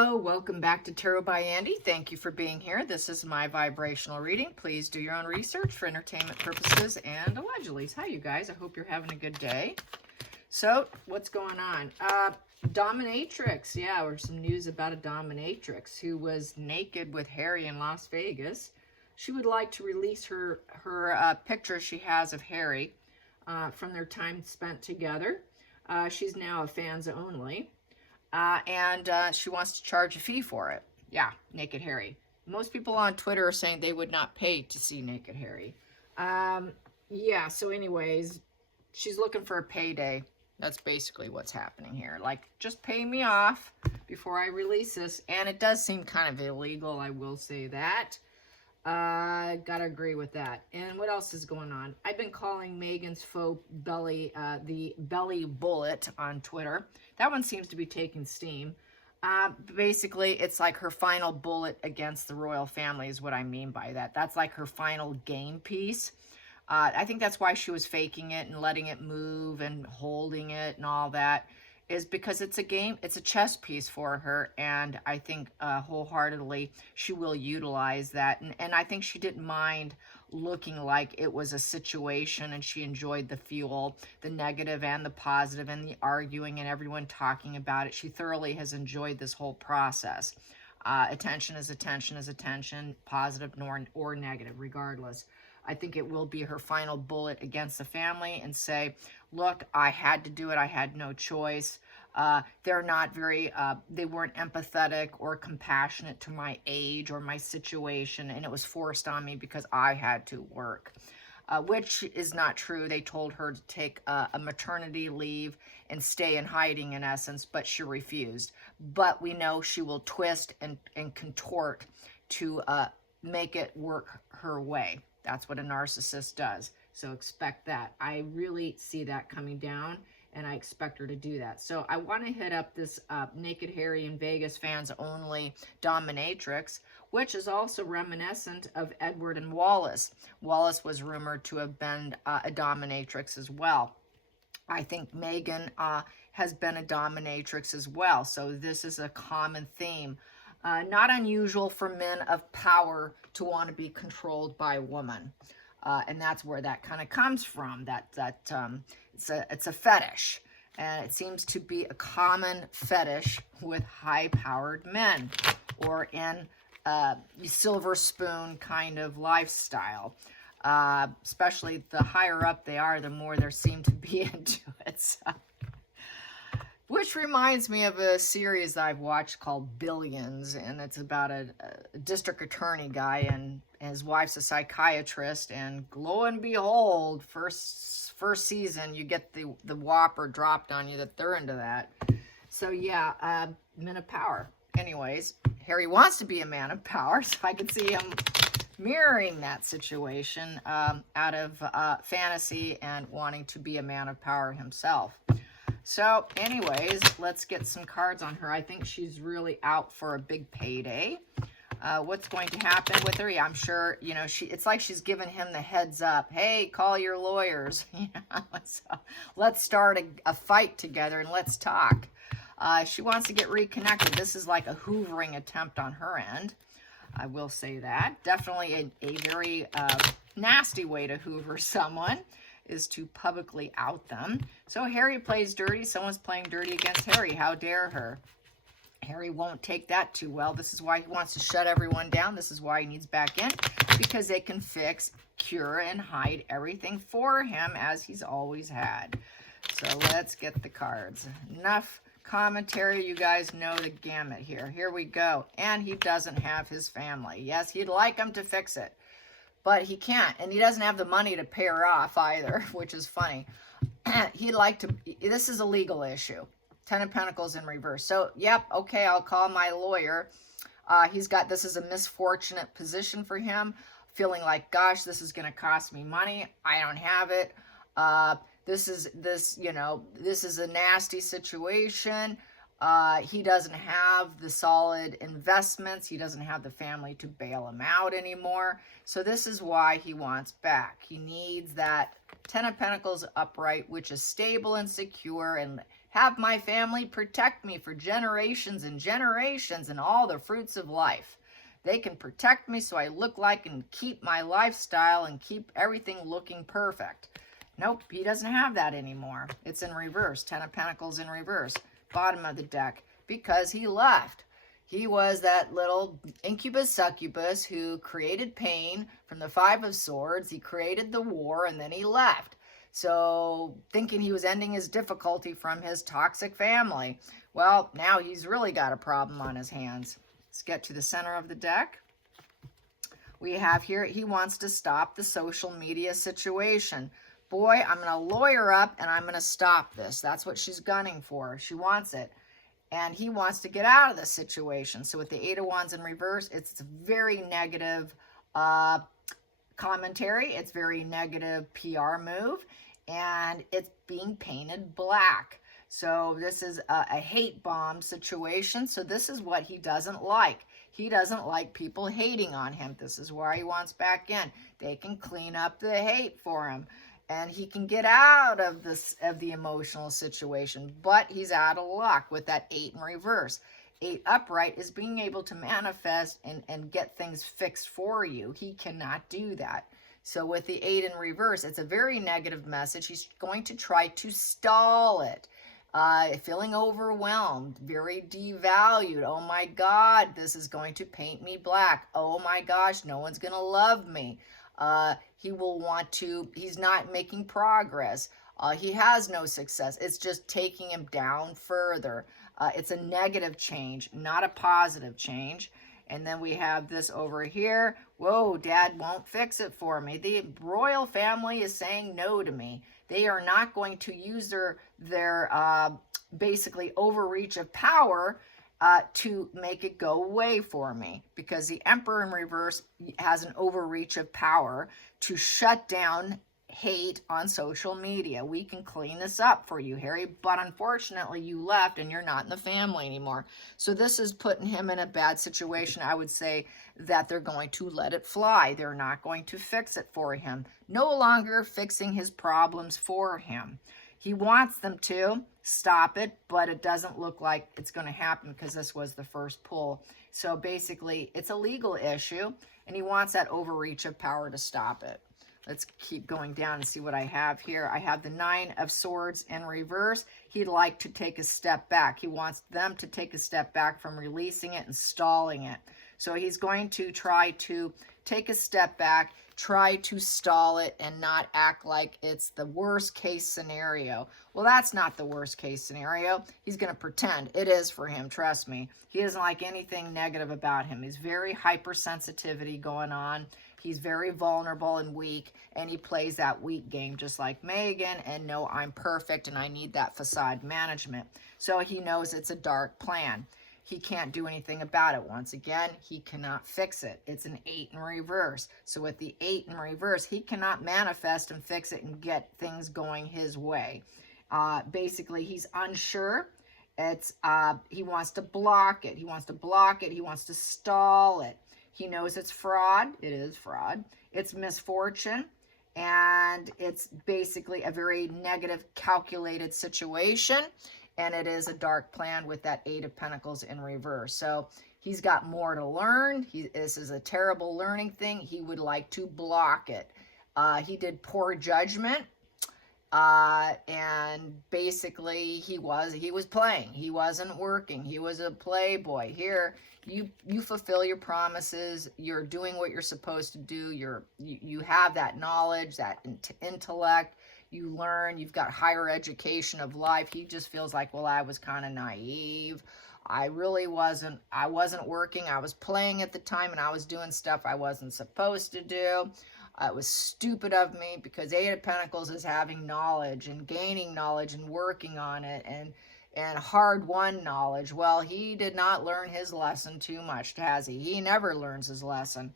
Hello, welcome back to Tarot by Andy. Thank you for being here. This is my vibrational reading. Please do your own research for entertainment purposes and allegedly. Hi, you guys. I hope you're having a good day. So, what's going on? Dominatrix. Yeah, or some news about a dominatrix who was naked with Harry in Las Vegas. She would like to release her picture she has of Harry from their time spent together. She's now a fans only. And she wants to charge a fee for it. Yeah, Naked Harry. Most people on Twitter are saying they would not pay to see Naked Harry. Yeah, so anyways, she's looking for a payday. That's basically what's happening here. Like, just pay me off before I release this. And it does seem kind of illegal, I will say that. Gotta agree with that. And what else is going on? I've been calling Meghan's faux belly, the belly bullet on Twitter. That one seems to be taking steam. Basically, it's like her final bullet against the royal family is what I mean by that. That's like her final game piece. I think that's why she was faking it and letting it move and holding it and all that, is because it's a game, it's a chess piece for her, and I think wholeheartedly she will utilize that. And I think she didn't mind looking like it was a situation, and she enjoyed the fuel, the negative and the positive, and the arguing and everyone talking about it. She thoroughly has enjoyed this whole process. Attention is attention is attention, positive or negative, regardless. I think it will be her final bullet against the family and say, look, I had to do it. I had no choice. They're not very, they weren't empathetic or compassionate to my age or my situation, and it was forced on me because I had to work, which is not true. They told her to take a maternity leave and stay in hiding, in essence, but she refused. But we know she will twist and contort to make it work her way. That's what a narcissist does. So expect that. I really see that coming down, and I expect her to do that. So I want to hit up this Naked Harry in Vegas fans only dominatrix, which is also reminiscent of Edward and Wallace. Wallace was rumored to have been a dominatrix as well. I think Meghan has been a dominatrix as well. So this is a common theme. Not unusual for men of power to want to be controlled by a woman. And that's where that kind of comes from. It's a fetish. And it seems to be a common fetish with high-powered men, or in silver spoon kind of lifestyle. Especially the higher up they are, the more there seem to be into it. So. Which reminds me of a series I've watched called Billions, and it's about a district attorney guy, and his wife's a psychiatrist, and lo and behold, first season, you get the whopper dropped on you that they're into that. So yeah, men of power. Anyways, Harry wants to be a man of power, so I can see him mirroring that situation out of fantasy and wanting to be a man of power himself. So anyways, let's get some cards on her. I think she's really out for a big payday. What's going to happen with her? Yeah, I'm sure, you know, it's like she's giving him the heads up. Hey, call your lawyers. Let's start a fight together and let's talk. She wants to get reconnected. This is like a hoovering attempt on her end. I will say that. Definitely a very nasty way to hoover someone is to publicly out them. So Harry plays dirty. Someone's playing dirty against Harry. How dare her? Harry won't take that too well. This is why he wants to shut everyone down. This is why he needs back in, because they can fix, cure, and hide everything for him, as he's always had. So let's get the cards. Enough commentary. You guys know the gamut here. Here we go. And he doesn't have his family. Yes, he'd like him to fix it, but he can't, and he doesn't have the money to pay her off either, which is funny. He'd like to, this is a legal issue. 10 of Pentacles in reverse. So, yep, okay, I'll call my lawyer. This is a misfortunate position for him, feeling like, gosh, this is going to cost me money. I don't have it. This is a nasty situation. He doesn't have the solid investments. He doesn't have the family to bail him out anymore. So this is why he wants back. He needs that 10 of Pentacles upright, which is stable and secure and Have my family protect me for generations and generations and all the fruits of life. They can protect me so I look like and keep my lifestyle and keep everything looking perfect. Nope, he doesn't have that anymore. It's in reverse. 10 of Pentacles in reverse. Bottom of the deck. Because he left. He was that little incubus succubus who created pain from the 5 of Swords. He created the war and then he left. So thinking he was ending his difficulty from his toxic family. Well, now he's really got a problem on his hands. Let's get to the center of the deck. We have here, he wants to stop the social media situation. Boy, I'm going to lawyer up and I'm going to stop this. That's what she's gunning for. She wants it. And he wants to get out of this situation. So with the 8 of Wands in reverse, it's very negative commentary. It's very negative PR move. And it's being painted black. So this is a hate bomb situation. So this is what he doesn't like. He doesn't like people hating on him. This is why he wants back in. They can clean up the hate for him. And he can get out of the emotional situation. But he's out of luck with that 8 in reverse. 8 upright is being able to manifest and get things fixed for you. He cannot do that. So with the 8 in reverse, it's a very negative message. He's going to try to stall it. Feeling overwhelmed, very devalued. Oh my God, this is going to paint me black. Oh my gosh, no one's going to love me. He will want to, he's not making progress. He has no success. It's just taking him down further. It's a negative change, not a positive change. And then we have this over here. Whoa, Dad won't fix it for me. The royal family is saying no to me. They are not going to use their basically overreach of power to make it go away for me. Because the Emperor in reverse has an overreach of power to shut down hate on social media. We can clean this up for you, Harry, but unfortunately you left and you're not in the family anymore. So this is putting him in a bad situation. I would say that they're going to let it fly. They're not going to fix it for him. No longer fixing his problems for him. He wants them to stop it, but it doesn't look like it's going to happen because this was the first pull. So basically it's a legal issue and he wants that overreach of power to stop it. Let's keep going down and see what I have here. I have the 9 of Swords in reverse. He'd like to take a step back. He wants them to take a step back from releasing it and stalling it. So he's going to try to take a step back, try to stall it, and not act like it's the worst case scenario. Well, that's not the worst case scenario. He's going to pretend it is for him. Trust me. He doesn't like anything negative about him. He's very hypersensitivity going on. He's very vulnerable and weak, and he plays that weak game just like Meghan, and no, I'm perfect, and I need that facade management. So he knows it's a dark plan. He can't do anything about it. Once again, he cannot fix it. It's an 8 in reverse. So with the 8 in reverse, he cannot manifest and fix it and get things going his way. Basically, he's unsure. He wants to block it. He wants to block it. He wants to stall it. He knows it's fraud. It is fraud. It's misfortune. And it's basically a very negative, calculated situation. And it is a dark plan with that 8 of Pentacles in reverse. So he's got more to learn. This is a terrible learning thing. He would like to block it. He did poor judgment. And basically he was playing. He wasn't working. He was a playboy. Here, you fulfill your promises. You're doing what you're supposed to do. You have that knowledge, that intellect. You learn. You've got higher education of life. He just feels like, well, I was kind of naive. I really wasn't. I wasn't working. I was playing at the time, and I was doing stuff I wasn't supposed to do. It was stupid of me because 8 of Pentacles is having knowledge and gaining knowledge and working on it and hard-won knowledge. Well, he did not learn his lesson too much, has he? He never learns his lesson.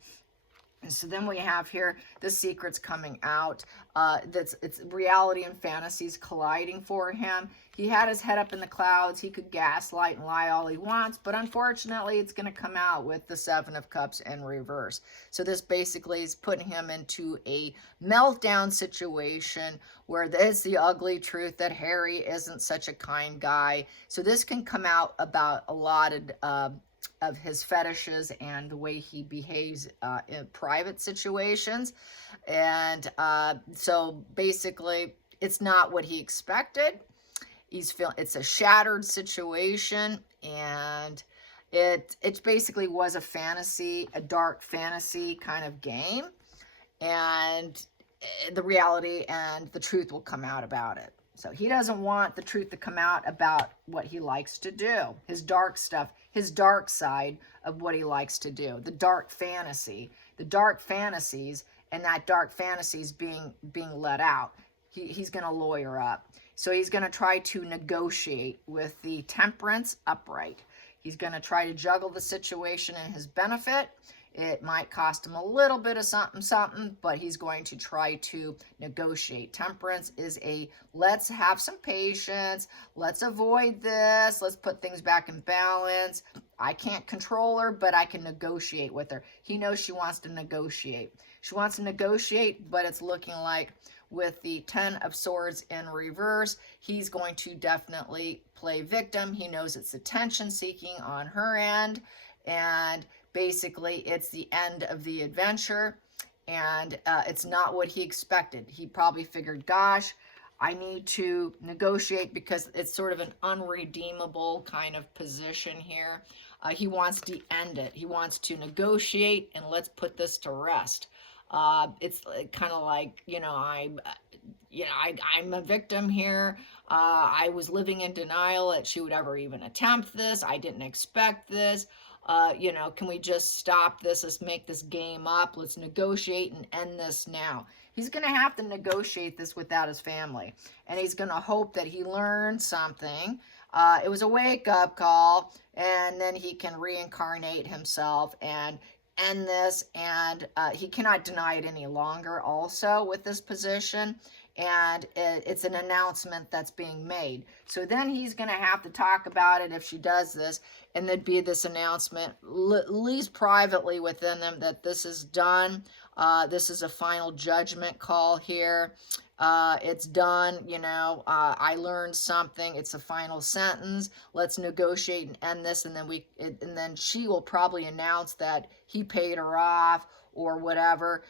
And so then we have here the secrets coming out. It's reality and fantasies colliding for him. He had his head up in the clouds. He could gaslight and lie all he wants, but unfortunately, it's going to come out with the Seven of Cups in reverse. So this basically is putting him into a meltdown situation where it's the ugly truth that Harry isn't such a kind guy. So this can come out about a lot of his fetishes and the way he behaves in private situations. And so basically, it's not what he expected. It's a shattered situation, and it basically was a fantasy, a dark fantasy kind of game, and the reality and the truth will come out about it. So he doesn't want the truth to come out about what he likes to do, his dark stuff, his dark side of what he likes to do, the dark fantasy, the dark fantasies, and that dark fantasies being let out. He's going to lawyer up. So he's going to try to negotiate with the Temperance upright. He's going to try to juggle the situation in his benefit. It might cost him a little bit of something, but he's going to try to negotiate. Temperance is let's have some patience. Let's avoid this. Let's put things back in balance. I can't control her, but I can negotiate with her. He knows she wants to negotiate. She wants to negotiate, but it's looking like with the Ten of Swords in reverse, he's going to definitely play victim. He knows it's attention seeking on her end, and basically it's the end of the adventure, and it's not what he expected. He probably figured, gosh, I need to negotiate because it's sort of an unredeemable kind of position here. He wants to end it. He wants to negotiate, and let's put this to rest. It's kind of like, I'm a victim here. I was living in denial that she would ever even attempt this. I didn't expect this. Can we just stop this? Let's make this game up. Let's negotiate and end this now. He's going to have to negotiate this without his family. And he's going to hope that he learned something. It was a wake-up call. And then he can reincarnate himself and end this. And he cannot deny it any longer also with this position. And it's an announcement that's being made. So then he's going to have to talk about it if she does this. And there'd be this announcement, at least privately within them, that this is done. This is a final judgment call here. It's done, I learned something. It's a final sentence. Let's negotiate and end this. And then she will probably announce that he paid her off or whatever.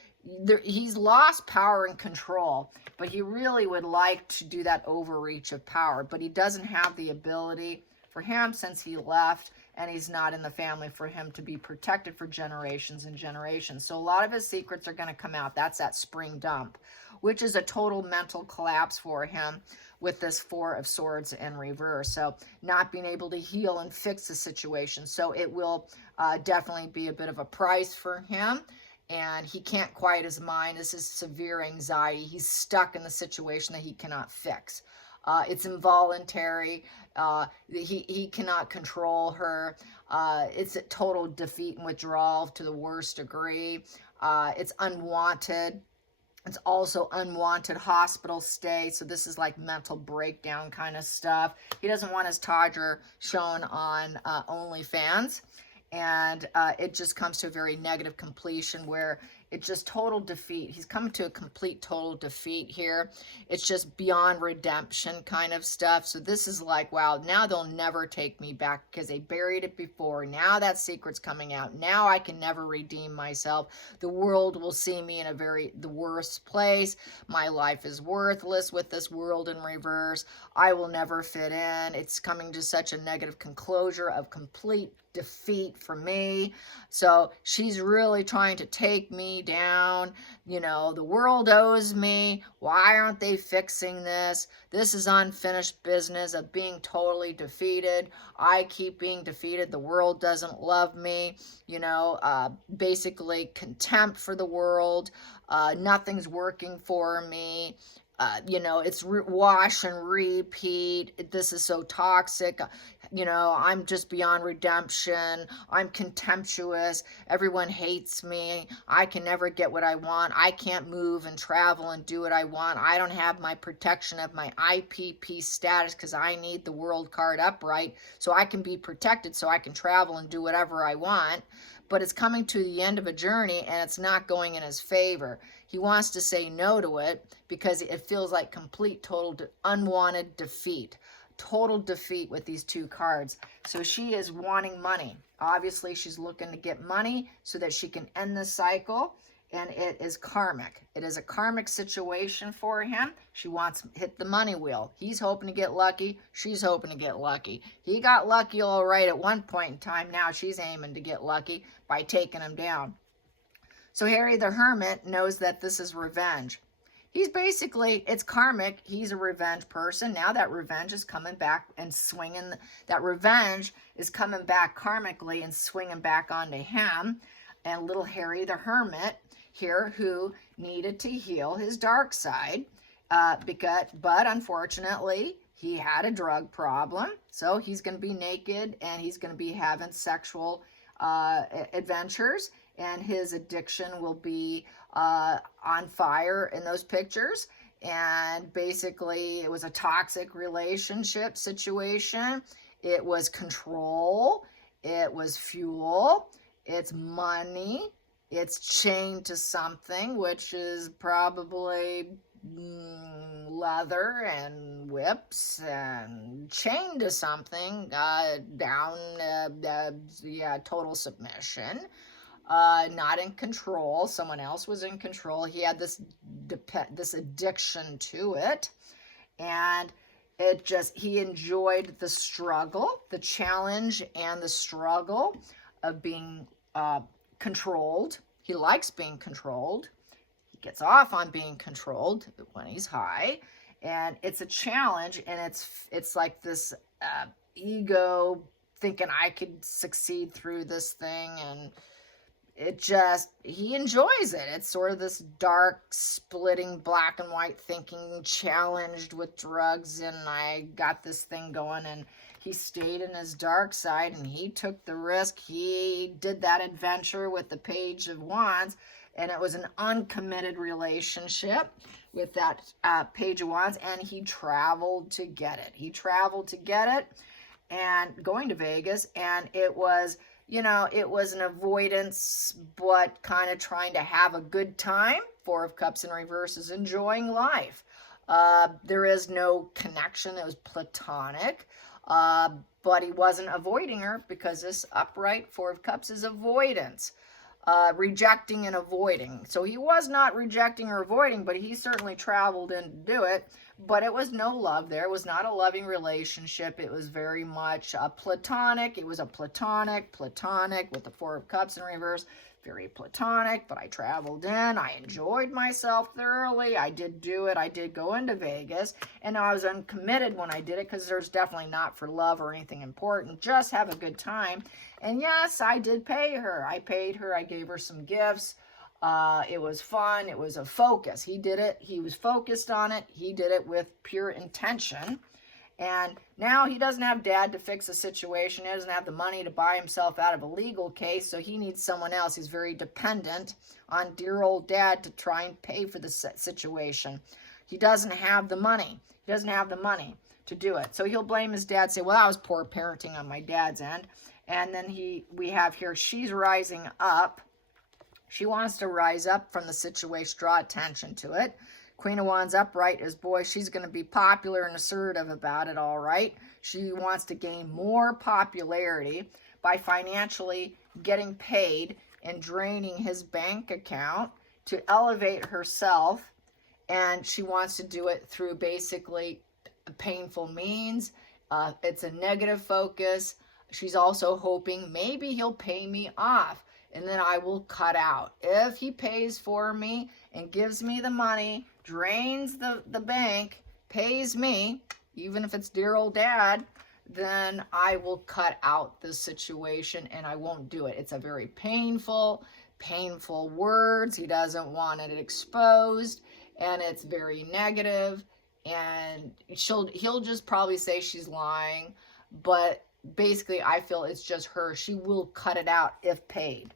He's lost power and control, but he really would like to do that overreach of power, but he doesn't have the ability for him since he left and he's not in the family for him to be protected for generations and generations. So a lot of his secrets are going to come out. That's that spring dump, which is a total mental collapse for him with this Four of Swords in reverse. So not being able to heal and fix the situation. So it will definitely be a bit of a price for him. And he can't quiet his mind. This is severe anxiety. He's stuck in the situation that he cannot fix. It's involuntary. He cannot control her. It's a total defeat and withdrawal to the worst degree. It's unwanted. It's also unwanted hospital stay. So this is like mental breakdown kind of stuff. He doesn't want his Todger shown on OnlyFans. And it just comes to a very negative completion where it's just total defeat. He's coming to a complete total defeat here. It's just beyond redemption kind of stuff. So this is like, wow, now they'll never take me back because they buried it before. Now that secret's coming out. Now I can never redeem myself. The world will see me in the worst place. My life is worthless with this world in reverse. I will never fit in. It's coming to such a negative conclosure of complete defeat for me. So she's really trying to take me down. The world owes me. Why aren't they fixing this? This is unfinished business of being totally defeated. I keep being defeated. The world doesn't love me. Basically contempt for the world. Nothing's working for me. It's wash and repeat. This is so toxic. you know, I'm just beyond redemption. I'm contemptuous. Everyone hates me. I can never get what I want. I can't move and travel and do what I want. I don't have my protection of my IPP status because I need the world card upright so I can be protected, so I can travel and do whatever I want. But it's coming to the end of a journey and it's not going in his favor. He wants to say no to it because it feels like complete, total, unwanted defeat. Total defeat with these two cards. So she is wanting money. Obviously, she's looking to get money so that she can end the cycle. And it is karmic. It is a karmic situation for him. She wants to hit the money wheel. He's hoping to get lucky. She's hoping to get lucky. He got lucky all right at one point in time. Now she's aiming to get lucky by taking him down. So Harry the Hermit knows that this is revenge. He's basically, it's karmic. He's a revenge person. Now that revenge is coming back and swinging. That revenge is coming back karmically and swinging back onto him. And little Harry the Hermit here, who needed to heal his dark side, but unfortunately he had a drug problem, so he's going to be naked and he's going to be having sexual adventures, and his addiction will be on fire in those pictures. And basically it was a toxic relationship situation. It was control, it was fuel, it's money. It's chained to something, which is probably leather and whips, and chained to something, total submission, not in control. Someone else was in control. He had this addiction to it, and he enjoyed the struggle, the challenge, and the struggle of being controlled. He likes being controlled. He gets off on being controlled when he's high, and it's a challenge, and it's like this ego thinking I could succeed through this thing, and he enjoys it. It's sort of this dark, splitting, black and white thinking, challenged with drugs, and I got this thing going, and he stayed in his dark side, and he took the risk. He did that adventure with the Page of Wands, and it was an uncommitted relationship with that Page of Wands, and he traveled to get it. He traveled to get it, and going to Vegas, and it was, it was an avoidance, but kind of trying to have a good time. Four of Cups in reverse is enjoying life. There is no connection. It was platonic. But he wasn't avoiding her, because this upright Four of Cups is avoidance, rejecting and avoiding. So he was not rejecting or avoiding, but he certainly traveled in to do it. But it was no love there. It was not a loving relationship. It was very much platonic. It was a platonic with the Four of Cups in reverse. Very platonic, but I traveled in. I enjoyed myself thoroughly. I did do it. I did go into Vegas, and I was uncommitted when I did it, because there's definitely not for love or anything important. Just have a good time. And yes, I did pay her. I paid her. I gave her some gifts. It was fun. It was a focus. He did it. He was focused on it. He did it with pure intention. And now he doesn't have dad to fix the situation. He doesn't have the money to buy himself out of a legal case, so he needs someone else. He's very dependent on dear old dad to try and pay for the situation. He doesn't have the money. He doesn't have the money to do it. So he'll blame his dad, say, well, that was poor parenting on my dad's end. And then we have here, she's rising up. She wants to rise up from the situation, draw attention to it. Queen of Wands upright is, boy, she's going to be popular and assertive about it, all right. She wants to gain more popularity by financially getting paid and draining his bank account to elevate herself. And she wants to do it through basically painful means. It's a negative focus. She's also hoping maybe he'll pay me off, and then I will cut out. If he pays for me and gives me the money, drains the bank, pays me, even if it's dear old dad, then I will cut out this situation and I won't do it. It's a very painful words. He doesn't want it exposed, and it's very negative, and he'll just probably say she's lying, but basically, I feel it's just her. She will cut it out if paid.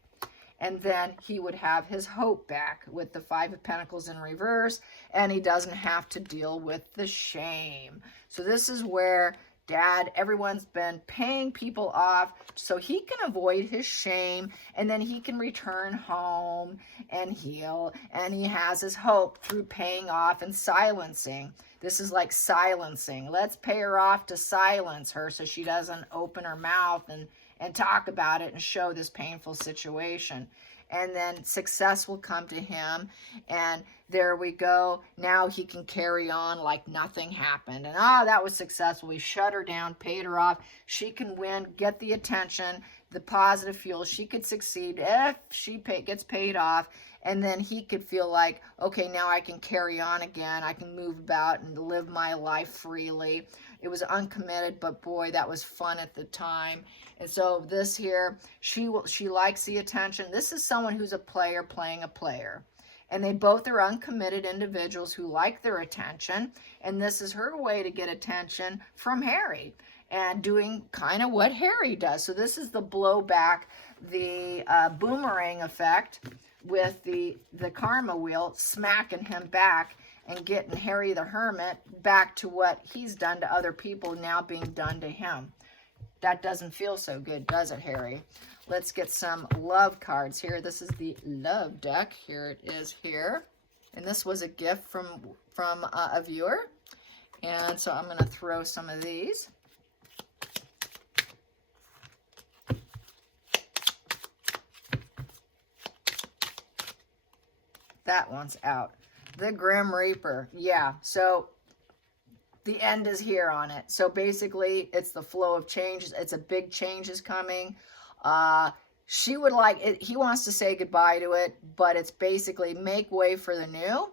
And then he would have his hope back with the Five of Pentacles in reverse, and he doesn't have to deal with the shame. So this is where Dad, everyone's been paying people off so he can avoid his shame, and then he can return home and heal, and he has his hope through paying off and silencing. This is like silencing. Let's pay her off to silence her so she doesn't open her mouth and talk about it and show this painful situation. And then success will come to him, and there we go. Now he can carry on like nothing happened. And that was successful. We shut her down, paid her off. She can win, get the attention, the positive fuel. She could succeed if she gets paid off. And then he could feel like, okay, now I can carry on again. I can move about and live my life freely. It was uncommitted, but boy, that was fun at the time. And so this here, she likes the attention. This is someone who's a player playing a player. And they both are uncommitted individuals who like their attention. And this is her way to get attention from Harry and doing kind of what Harry does. So this is the blowback, the boomerang effect with the karma wheel smacking him back and getting Harry the Hermit back to what he's done to other people now being done to him. That doesn't feel so good, does it, Harry? Let's get some love cards here. This is the love deck. Here it is here. And this was a gift from a viewer. And so I'm going to throw some of these. That one's out. The Grim Reaper. Yeah, so the end is here on it. So basically, it's the flow of change. It's a big change is coming. She would like it. He wants to say goodbye to it, but it's basically make way for the new.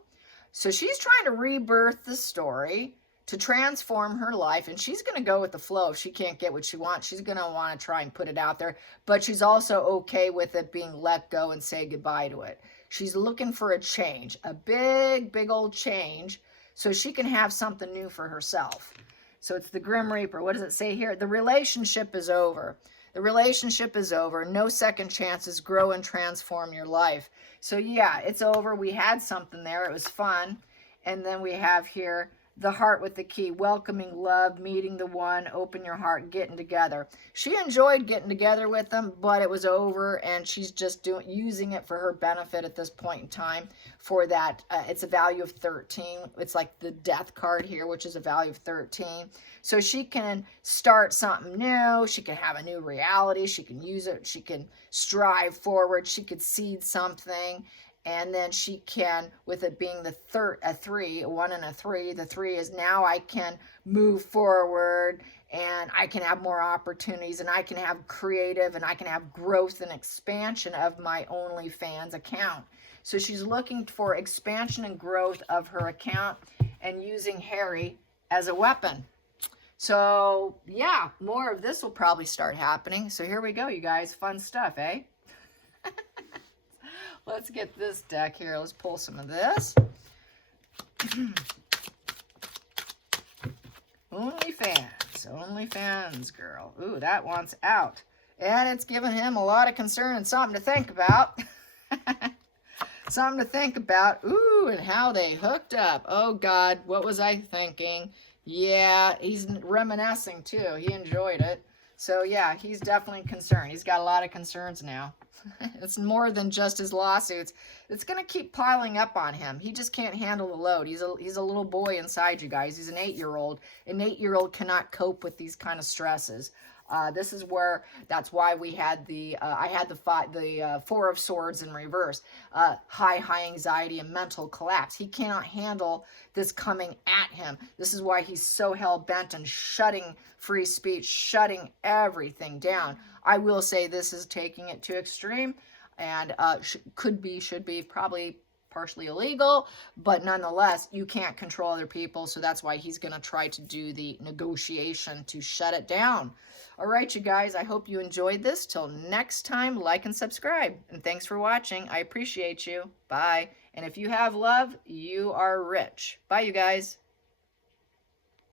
So she's trying to rebirth the story to transform her life, and she's going to go with the flow. If she can't get what she wants, she's going to want to try and put it out there, but she's also okay with it being let go and say goodbye to it. She's looking for a change, a big old change, so she can have something new for herself. So it's the Grim Reaper. What does it say here? The relationship is over. The relationship is over. No second chances. Grow and transform your life. So yeah, it's over. We had something there. It was fun. And then we have here the heart with the key, welcoming love, meeting the one, open your heart, getting together. She enjoyed getting together with them, but it was over, and she's just using it for her benefit at this point in time for that. It's a value of 13. It's like the death card here, which is a value of 13. So she can start something new. She can have a new reality. She can use it. She can strive forward. She could seed something. And then she can, with it being the a 3, a 1 and a 3, the 3 is now I can move forward and I can have more opportunities and I can have creative and I can have growth and expansion of my OnlyFans account. So she's looking for expansion and growth of her account and using Harry as a weapon. So yeah, more of this will probably start happening. So here we go, you guys. Fun stuff, eh? Let's get this deck here. Let's pull some of this. OnlyFans girl. Ooh, that one's out. And it's giving him a lot of concern and something to think about. Something to think about. Ooh, and how they hooked up. Oh, God, what was I thinking? Yeah, he's reminiscing, too. He enjoyed it. So, yeah, he's definitely concerned. He's got a lot of concerns now. It's more than just his lawsuits. It's going to keep piling up on him. He just can't handle the load. He's a little boy inside, you guys. He's an 8-year-old. An 8-year-old cannot cope with these kind of stresses. This is where, that's why we had the, I had the 4 of Swords in reverse. High anxiety and mental collapse. He cannot handle this coming at him. This is why he's so hell-bent on shutting free speech, shutting everything down. I will say this is taking it to extreme and should be probably partially illegal, but nonetheless, you can't control other people, so that's why he's going to try to do the negotiation to shut it down. All right, you guys, I hope you enjoyed this. Till next time, like and subscribe, and thanks for watching. I appreciate you. Bye. And if you have love, you are rich. Bye, you guys.